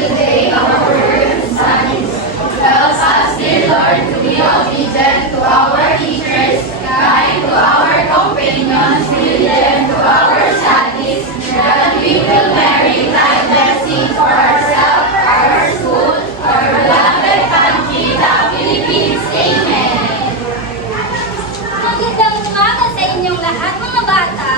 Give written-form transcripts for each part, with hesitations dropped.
Today our word studies. Help us, dear Lord, to be obedient to our teachers, kind to our companions, diligent to our studies, that we will merit thy blessing for ourselves, our school, our beloved country, the Philippines. Amen. Magandang umaga sa inyong lahat, mga bata.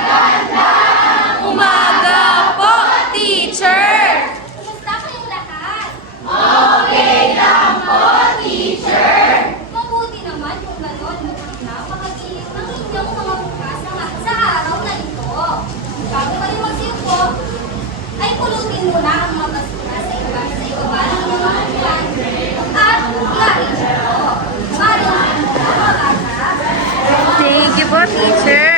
Magandang umaga po, teacher! Kumusta kayong lahat? Okay lang po, teacher! Mabuti naman kung gano'n mukhang napakagilid ng inyong mga bukas sa araw na ito. Bago kayo magsiupo, ay pulutin muna ang mga basura sa ibaba ng mga ulan at iarin ito. Maraming mga bata. Thank you po, teacher.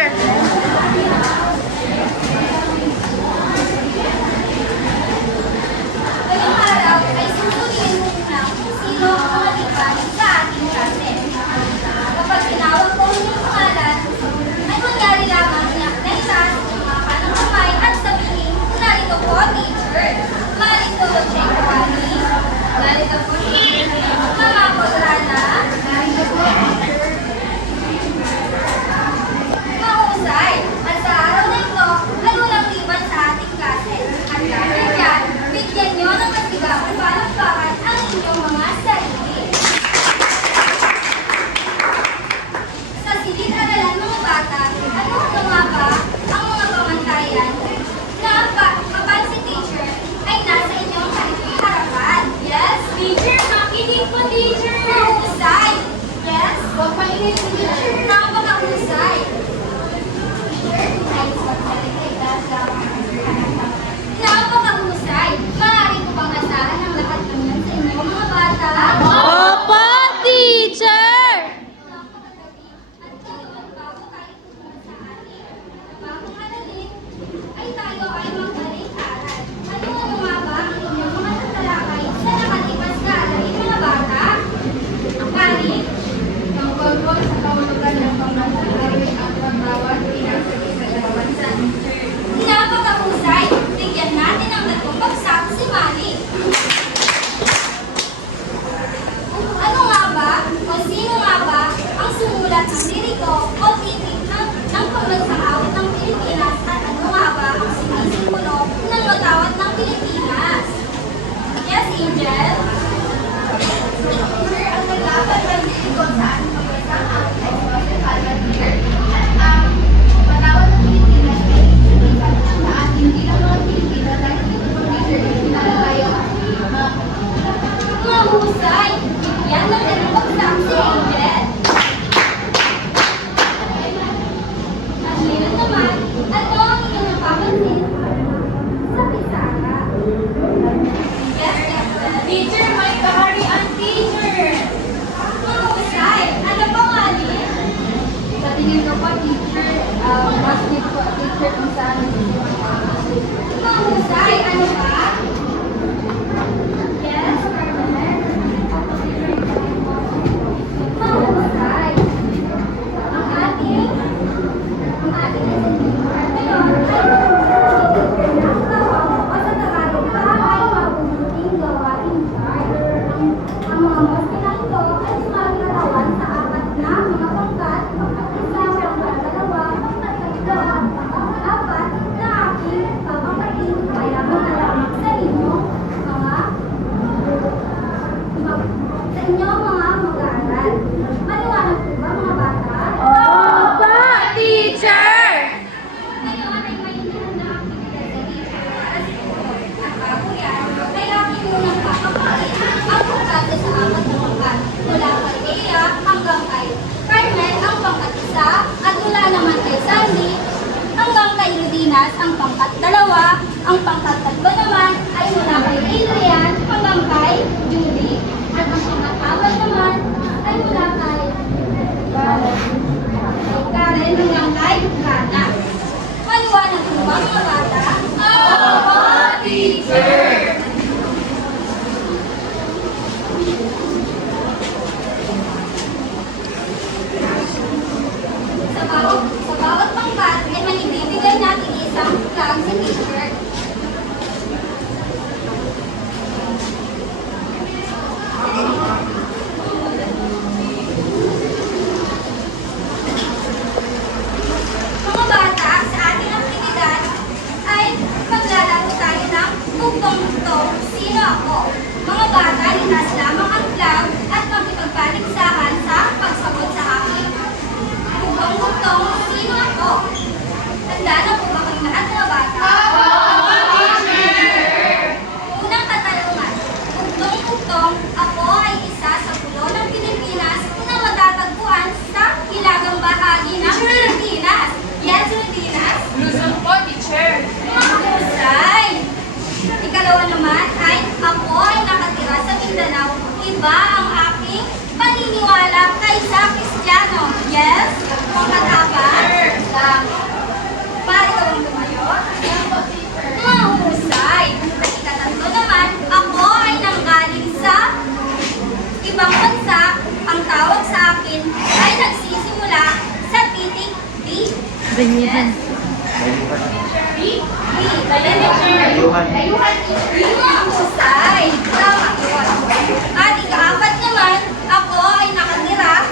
Ngayong araw ay susuriin mo muna kung sino ang mga lipanin sa ating klase. Kapag tinawag ko ang inyong pangalan, ay mangyari lamang na itaas ang mga kanang kamay at sabihin, narito po, teacher. Narito, Che Kawani. Narito po, teacher. Mama Podrana. Narito po, teacher. Mahusay! At sa araw na ito, ay walang liban sa ating klase. At dahil dyan, bigyan nyo ng masigawan palakpakan ang inyong mga sarili. Sa silid-aralan, mga bata, ano nga ba ang mga pamantayan na kapag si teacher ay nasa inyong harapan? Yes, teacher! Makinig po, teacher! Mahusay! Yes? Huwag mainit, teacher! Napakahusay! Napakahusay! Maaari ko bang asahan ang lahat ng yan sa inyo, mga bata? Opo, teacher! Napakadali. At ngayon, bago tayo pumunta sa ating bagong aralin, ay tayo ay mag-aral-aral. Ano nga ba ang inyong mga tatalakay sa nakalipas na aralin, mga bata? Ang galing? Tungkol po sa kahulugan ng pambansasabi at pagbawat pinagsasayawan sa teacher. Napakahusay! Bigyan natin ang nagpapagsak si Manny. Ano nga ba o sino nga ba ang sumulat ng liriko o titik ng pagbagsakawat ng Pilipinas at ano nga ba ang sinisimulo ng lagawat ng Pilipinas? Yes, Angel? Sir, ang naglaban ng liriko sa ating pagbagsakawat ay Pilipinas at ang lagawat ng Pilipinas ay sinisimulan sa ating bilang mga Pilipino dahil ito po tayo mahusay! Yan ang nagpagsak si Angel. At ngayon naman, ano ang inyong napapansin sa pisara? Yes, teacher, may kaharian, teacher! Mahusay! Ano pa nga niya? Sa tingin ko po, teacher, mas need po, teacher, kung saan mahusay! Ano ba? Yes, mahusay. Ang ating mabubuting gawain ang mga moste na ito ay sumagalarawan sa apat na mga pangkat, isa, pangkat dalawa, pangkat tatlo, at pangkat apat na aking pamamain kaya manalamang sa inyo mga mag-aaral. Maliwanag po ba, mga bata? Opo, teacher! Ngayon ay may na aktibidad sa teacher para sa inyo. At bago yan, ay aking munang papapakita ang pagkate sa apat na pangkat. Mula kay Leia hanggang kay Carmen ang pangkat isa, at mula naman kay Sandy hanggang kay Rudinas ang pangkat dalawa. Ang pangkat tatlo naman ay mula kay Adrian hanggang kay Judy. At ang pangkat-apat naman ay mula kay Karen hanggang kay Rana. Maliwanag po ba, mga bata? Opo, teacher! Sino ako? Mga bata, linas lamang ang flag at makipagpaligsahan sa pagsagot sa akin. Bugtong-bugtong, sino ako? Handa na po ba kayo lahat mga bata? Unang katanungan. Bugtong-bugtong, ako ay isa sa pulo ng Pilipinas na matatagpuan sa hilagang bahagi ng Pilipinas. Yes, Pilipinas? Luzon po, teacher. Mahusay! Ikalawa naman ay ako ay nakatira sa Mindanao. Iba ang aking paniniwala kaysa Kristiyano. Yes? Pangkat-apat? Pare ka bang tumayo? Mahusay! At ikatatlo naman, ako ay nanggaling sa ibang bansa. Ang tawag sa akin ay nagsisimula sa titik D. Dayuhan. Mahusay! Tama po. At ikaapat naman, ako ay nakatira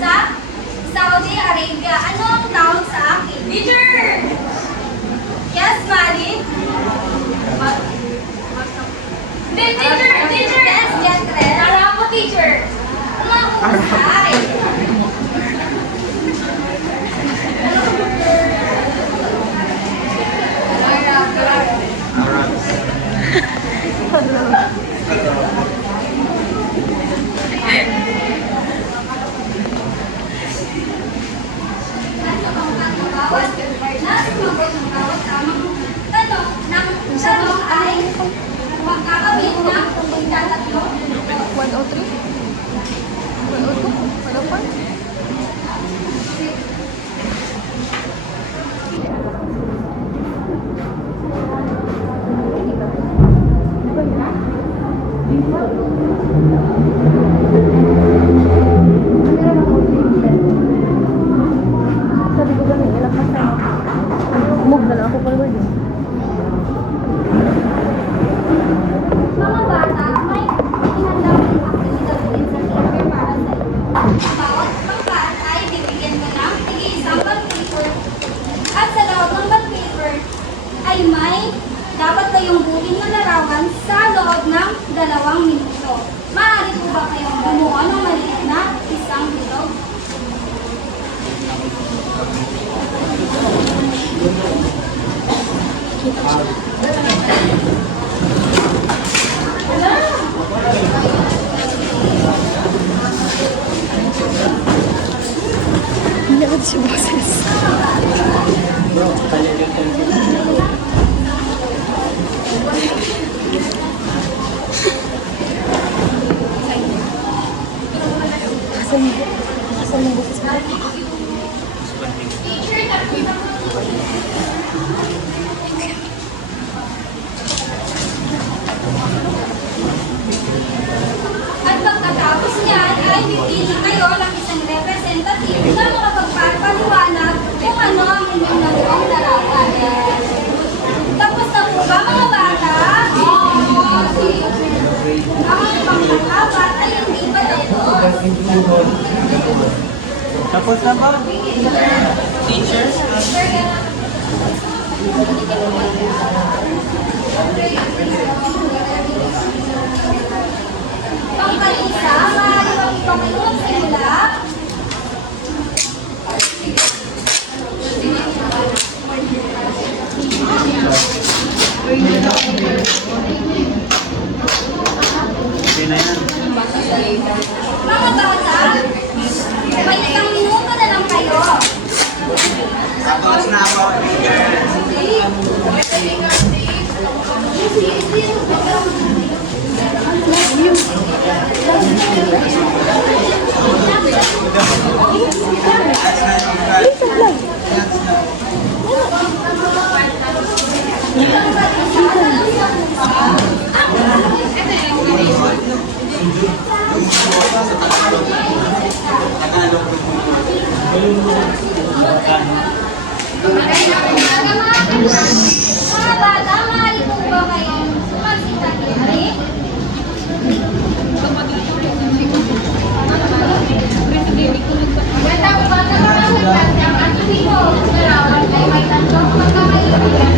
sa Saudi Arabia. Ano ang tawag sa akin? Teacher! Yes, Mari? Teacher! Teacher! Yes, Jetre? Tara po, teacher. Mahusay! Nasa pangkat ng bawat nasa pangkat ng bawat tamang tanong ng tanong ay magkakabit ng tatatlo. 103? 102? 104? Sabi ko ganun, ilang pa sa'yo. Move na lang ako forward eh. Mga bata, may ihandang aktibidad din sa teacher para sa iyo. Bawat pangkat ay bibigyan mo ng tig-isang bond paper. At sa loob ng bond paper ay may dapat kayong buuin na larawan sa loob ng 2 minuto. Maaari po ba kayong gumawa ng maliit na isang bilog? Hindi ako siya boses. Kasan yung boses ko? At pagkatapos niyan ay pipili kayo ng isang representative na makapagpapaliwanag kung ano ang inyong nagawang larawan. Tapos na po ba mga bata? Ang pangkatapat ay hindi pa tapos. Tapos na ba? Teacher? Pangkalisa, maaari bang ipakilong simula? Okay na yan. Mga bata, may 1 minuto na lang kayo. Tapos na ako. Mga bata, maaari po ba kayong magsitahimik? Bata, bata, bata, bata, ang ating larawan ay may tatlong pagkakaibigan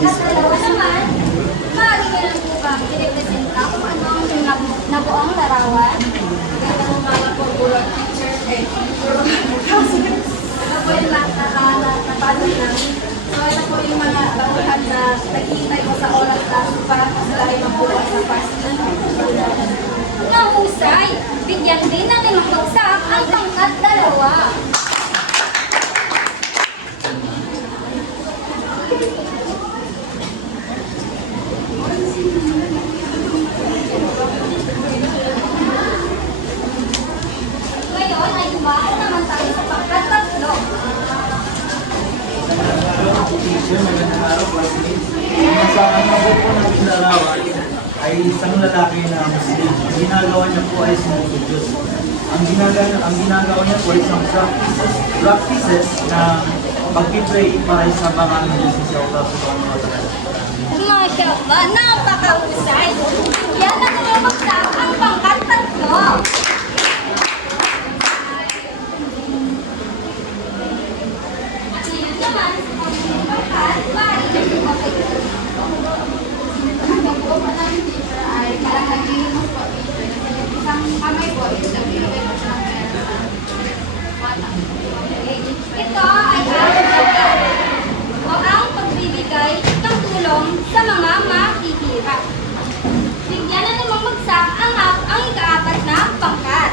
At dalawa naman, maaari nyo lang po ba i-representa kung ano ang nabuong larawan? Ang mga pagbulat teacher eh. Ito po yung napalo namin. So ito po yung mga baguhan na naghihintay ko sa oras na para sila ay magbuhat sa pastor. Mahusay! Bigyan din ng 5 bagsak ang pangkat 2. Ngayon ay umako naman tayo sa pangkat 3. Teacher, magandang araw, classmates. Sa ano po namin larawan ay isang lalaki na Muslim. Ang ginagawa niya po ay sumusudyos. Ang ginagawa niya po ay isang practices na pag-pray para sa mga Diyos sa Allah subhanahu wa ta'ala. Masya Allah, napakahusay! Yan ang umabagsak ang pangkat 3. At ngayon naman, ang pangkat 5. Ang po pa namin teacher ay kalahagin mo po teacher. Isang kamay po, isang pinagay po sa mata. Ito ay ang pagkat o ang pagbibigay ng tulong sa mga mahihirap. Bigyan na namang bagsak ang ika-4 na pangkat.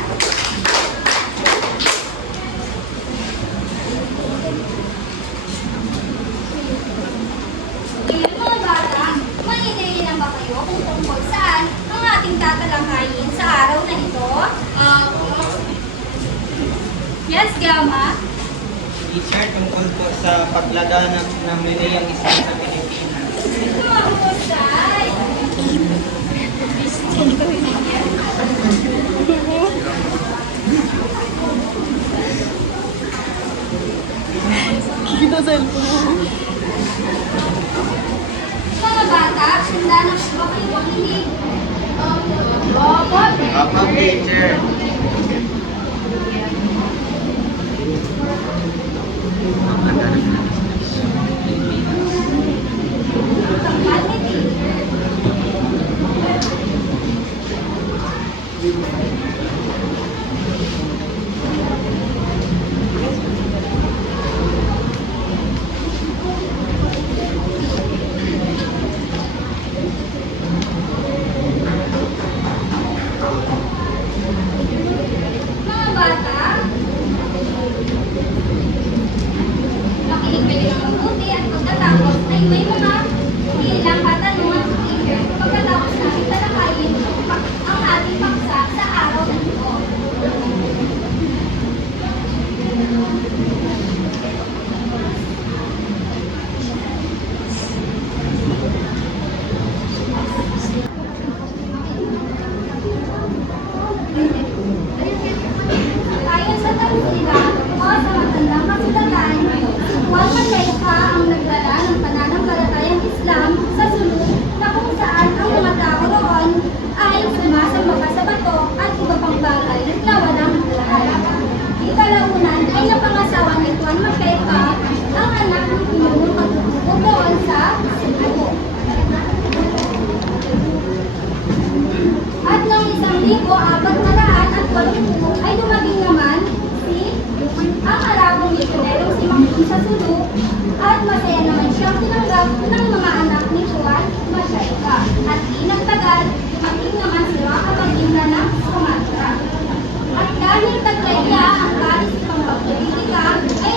Ngayon mga bata, may ideya na ba kayo kung tungkol saan ang ating tatalakayin sa araw na ito? Yes, Gama? Teacher, tungkol po sa paglaganap ng reliyang Islam sa Pilipinas. Mahusay! Kita cellphone. Mga bata, handa na ba kayo makinig? Opo, teacher. Tanggal ni teacher. Mga bata, makinig kayo ng mabuti at pagkatapos ay may mga ilang katanungan sa teacher pagkatapos namin talakayin ang ating paksa sa araw na ito. Ayon sa tansila o sa matandang kasulatan, Juan Mateka ang nagdala ng pananampalatayang Islam sa sulok na kung saan ang mga tao roon ay sumasamba sa bato at iba pang bagay na walang buhay. Ikalaunan ay napangasawa ni Juan Mateka ang anak ng pinunong katutubo doon sa sulok. At noong 1480 ay dumating naman ang Arabong misyonero si Maksim sa sulok at masaya naman siyang tinanggap ng mga anak ni Juan Mateka. At di nagtagal, dumating naman sila kapag-inda ng Sumatra. At dahil taglay niya ang kaisipang pagpolitika ay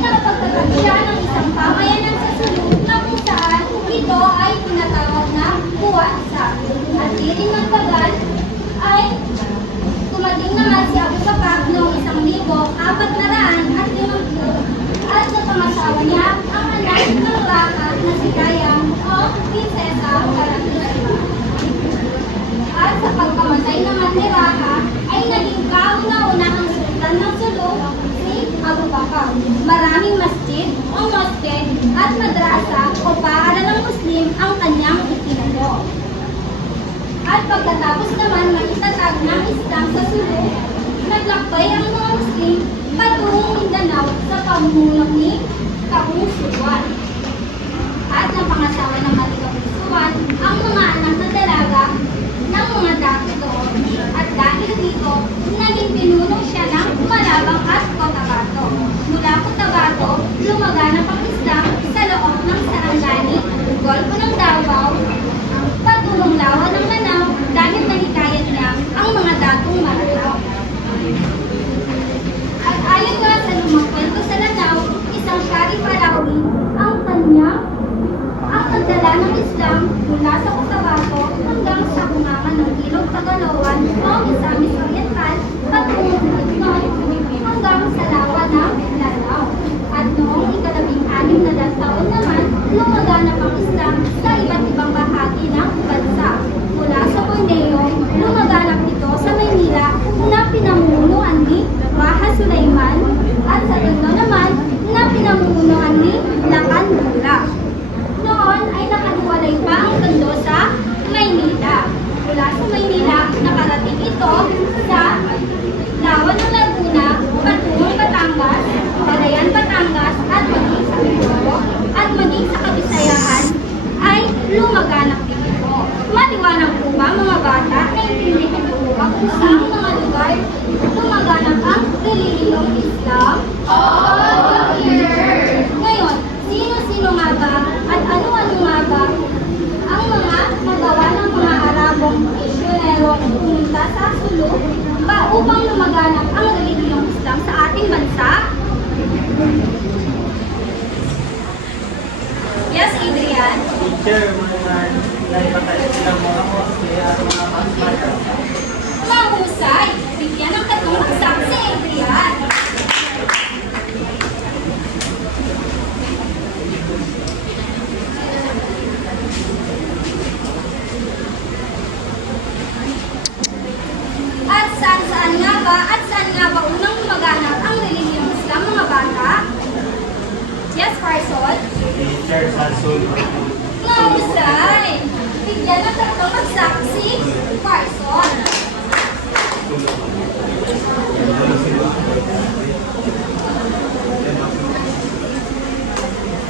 nakapagtatag siya ng isang pamayanan sa sulok na kung saan ito ay tinatawag na Buwansa. At di rin nagtagal ay tumating naman si Abu Bakar noong 1450 at napangasawa niya ang anak ng Raka na si Kayam o Prinsesa Karantina. At sa pagkamatay naman ni Raka ay naging kauna-unahang sultan ng sulok si Abu Bakar. Maraming masjid o mosque at madrasa o paaralan ng Muslim ang kanyang itinayo. At pagkatapos naman maitatag ng Islam sa sulok, naglakbay ang mga Muslim patungong Mindanao sa pamumuno ni Kapung Sulwan. at napangasawa ng maligapusuan ang mga anak na dalaga ng mga dati doon. At dahil dito, naging pinuno siya ng Malabang at Cotabato. Mula Cotabato, lumaganap ang Islam sa loob ng Sarangani, Golfo ng Davao, patulong lawa ng Lanao dahil nahikayat niya ang mga datong Maranao. At ayon nga sa lumang kwento sa Lanao, isang Sharif Alawi ang nagdala ng Islam mula sa Cotabato hanggang sa bungangan ng Ilog Tagaloan o Misamis Oriental patungong Luzon hanggang sa lawa ng Lanao. At noong ika-16 na taon naman, lumaganap ang Islam sa iba't ibang bahagi ng bansa. Mula sa Borneo, lumaganap ito sa Maynila na pinamunuan ni Baha Sulaiman at sa Tondo naman na pinamunuan ni Lakan Mula. Noon ay nakahiwalay pa ang Tondo sa Maynila. Mula sa Maynila, nakarating ito sa Lawa ng Laguna, patungong Batangas, Palayan, Batangas at maging sa Mindoro at maging sa Kabisayaan ay lumaganap din ito. Maliwanag po ba mga bata na intindihan po ba kung saan mga lugar lumaganap ang relihiyong Islam? Ngayon, sino-sino nga ba at ano-ano nga ba ang mga nagawa ng mga Arabong misyonero pumunta sa Sulu upang lumaganap ang relihiyong Islam sa ating bansa? Yes, Adrian? Teacher, mga naipatay silang mga mosque at mga pasmata. Mahusay! Bigyan ng tatlong bagsak si Adrian. At saan nga ba unang lumaganap ang relihiyong Islam, mga bata? Yes, Carson? Teacher, sa Sul. Mahusay! Bigyan ng tatlong bagsak si Carson.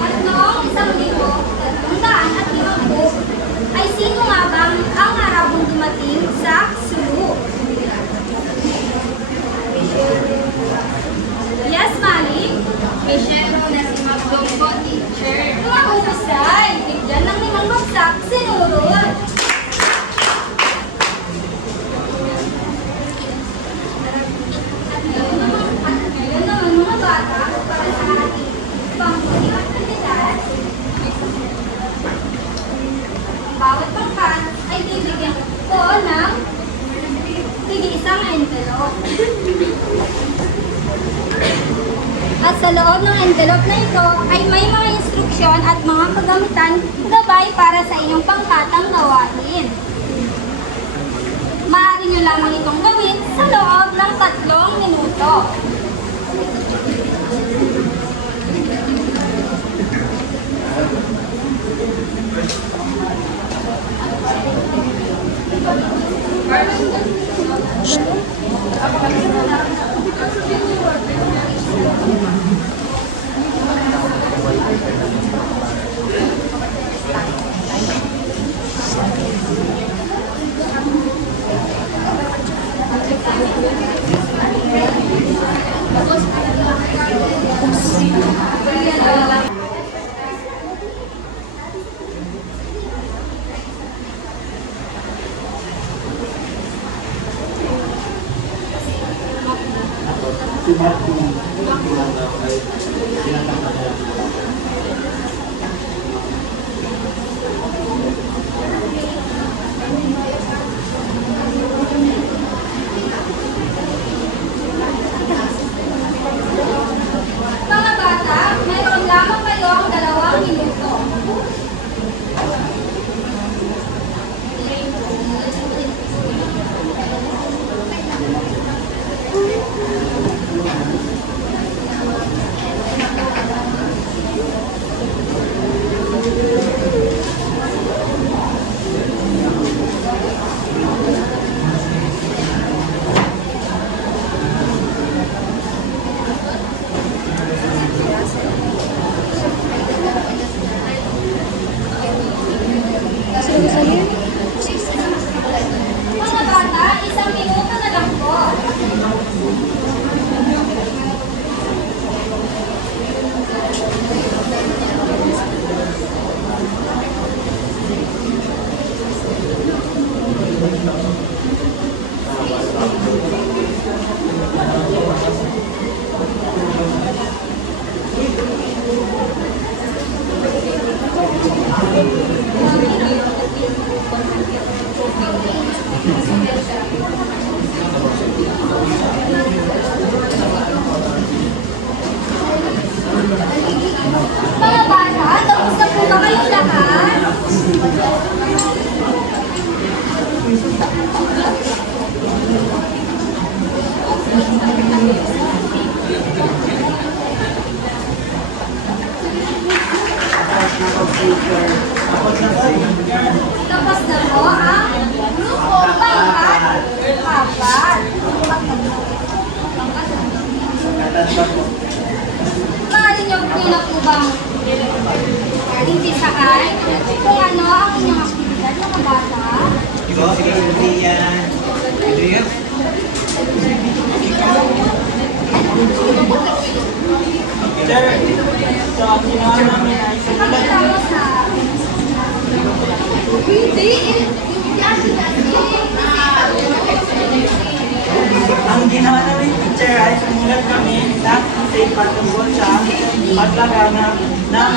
At noong 1350 ay sino nga ba ang Arabong dumating sa Sulu? Yes, Mali? Misyero na si Maglonggo, teacher. Mahusay! Bigyan ng 5 bagsak si Nurul. At ngayon naman mga bata, para sa ating panghuling aktividad, ang bawat pangkat ay bibigyan ko ng tig-isang envelope. At sa loob ng envelope na ito ay may mga instruksyon at mga kagamitan gabay para sa inyong pangkatang gawain. Maaari nyo lamang itong gawin sa loob ng 3 minuto. Mga bata, mayroon lamang kayo ang 2 minuto. Mga bata, tapos na po ba kayong lahat? Tapos na po ang grupo pangkat. Apat. Maaari niyo po bang intisakay kung ano ang inyong aktibidad, mga bata? Sige, hindi yan. Sir, so ang ginawa namin ay sumulat. Pagkatapos sa... Hindi. Ang ginawa namin, teacher, ay sumulat kami ng essay patungkol sa paglaganap ng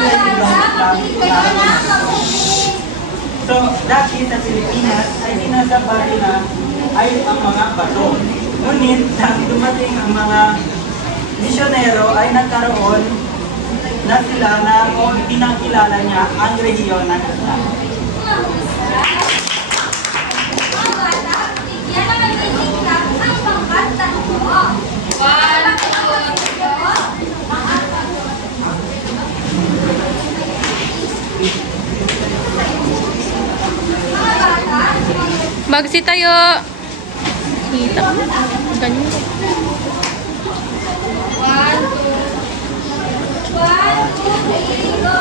So, dati sa Pilipinas ay sinasabi nila ay ang mga bato. Ngunit, nang dumating ang mga misyonero ay nagkaroon na sila na o pinakilala niya ang rehiyon ng Isla. Mga bata, bigyan naman ng tingnan ang pangkat tatlo. Mga bata, Bagsi tayo. Kita ko. Ganyan. 1, 2, 3, go!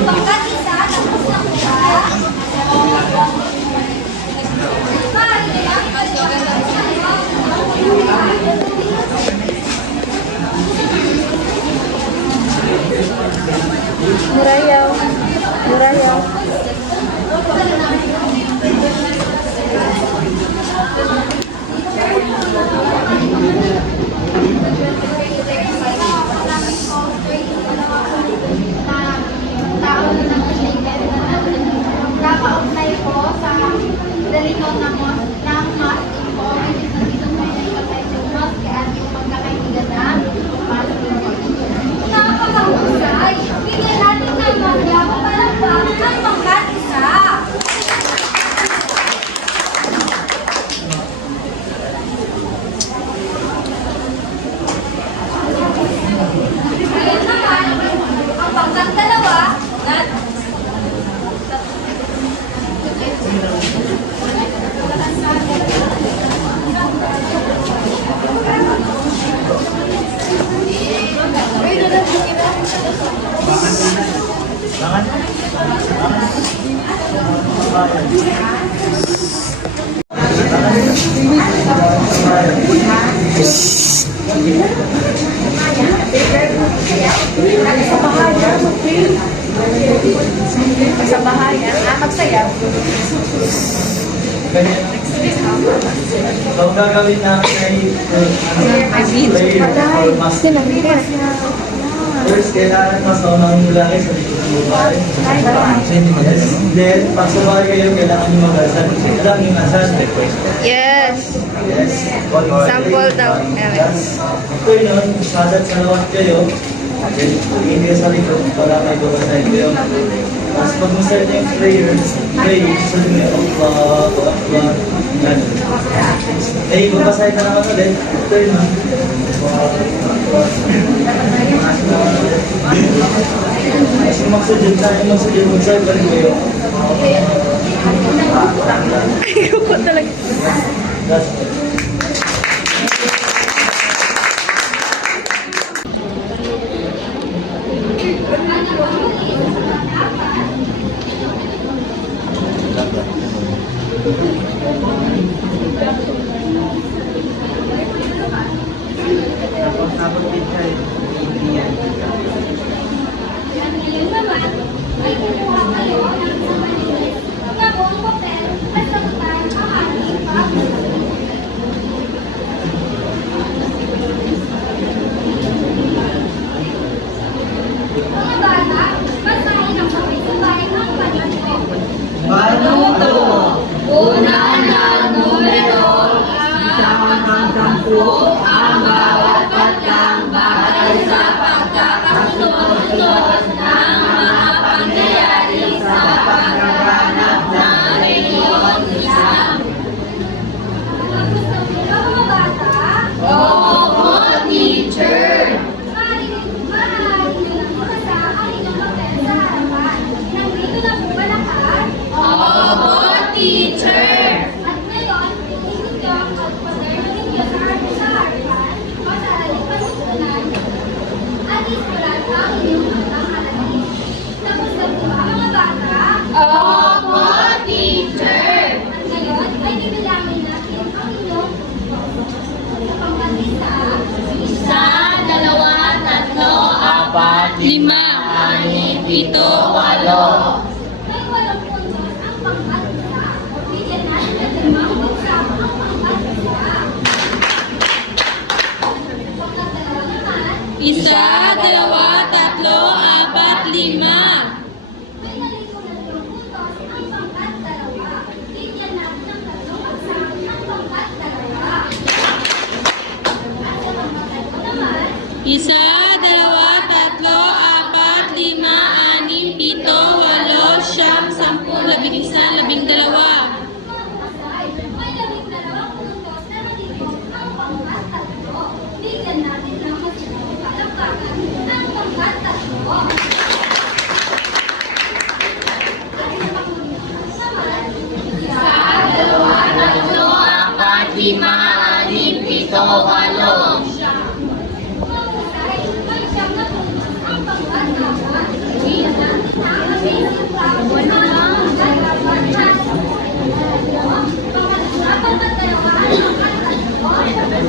Pangkat isa, tapos na po ba? Maaari nilang Murayaw. Murayaw. Naka-apply po sa dalito ng mas po. Dito po yung ipapay yung mas kaya yung magkakaibigan na Nakakahusay! Bigyan natin ng magyamo para pa ang pangkat isa! Ngayon naman, ang pangkat dalawa na Sa bahay. Magsayaw. So, ang gagawin namin ay prayer or master. First, kailangan masaunang mula kayo sa likod ng bahay. Yes. Then, pag sa bahay kayo, kailangan nyo mag-asal. Alam nyo yung asal? Yes. Yes. Sample daw. Yes. Ito yun, sadat sa lawat kayo. Then, hindi ka sa likod para may babasahin kayo. Tapos pag masaya niyo yung pray, sabi niyo, Allah, Allah, yan. Eh, babasahin na naman ulit. Ito yun, ha? Kasi magsujud tayo, magsujud pa rin kayo. Ayaw ko talaga. That's Tapos teacher, hindi yan. ngayon naman, ay kukuha kayo ng isang malinis na buong papel at sa apat, lima, anim, pito, walo. May 8 puntos ang pangkat-isa. Bigyan natin ng 5 bulsa ang pangkat-isa. Pangkat-dalawa naman, Isa, dalawa, tatlo, apat, lima. may nalito na 2 puntos ang pangkat-dalawa. Bigyan natin ng 3 bulsa ang pangkat-dalawa. At sa pangkat-tatlo naman, Isa, dalawa, tatlo, apat, lima, anim, pito, walo, siyam, 10, 11, 12. may 12 puntos na nalito ang pangkat-tatlo. Bigyan natin ng masinong palakpakan ang pangkat-tatlo. At sa pangkat naman, Dalawa, tatlo, apat, lima, anim, pito, walo. mahusay, may 9 puntos ang pangkat-tatlo. Bigyan natin ng amazing flower ang pangkat-tatlo. Pangkat-dalawa ang pangkat-tatlo.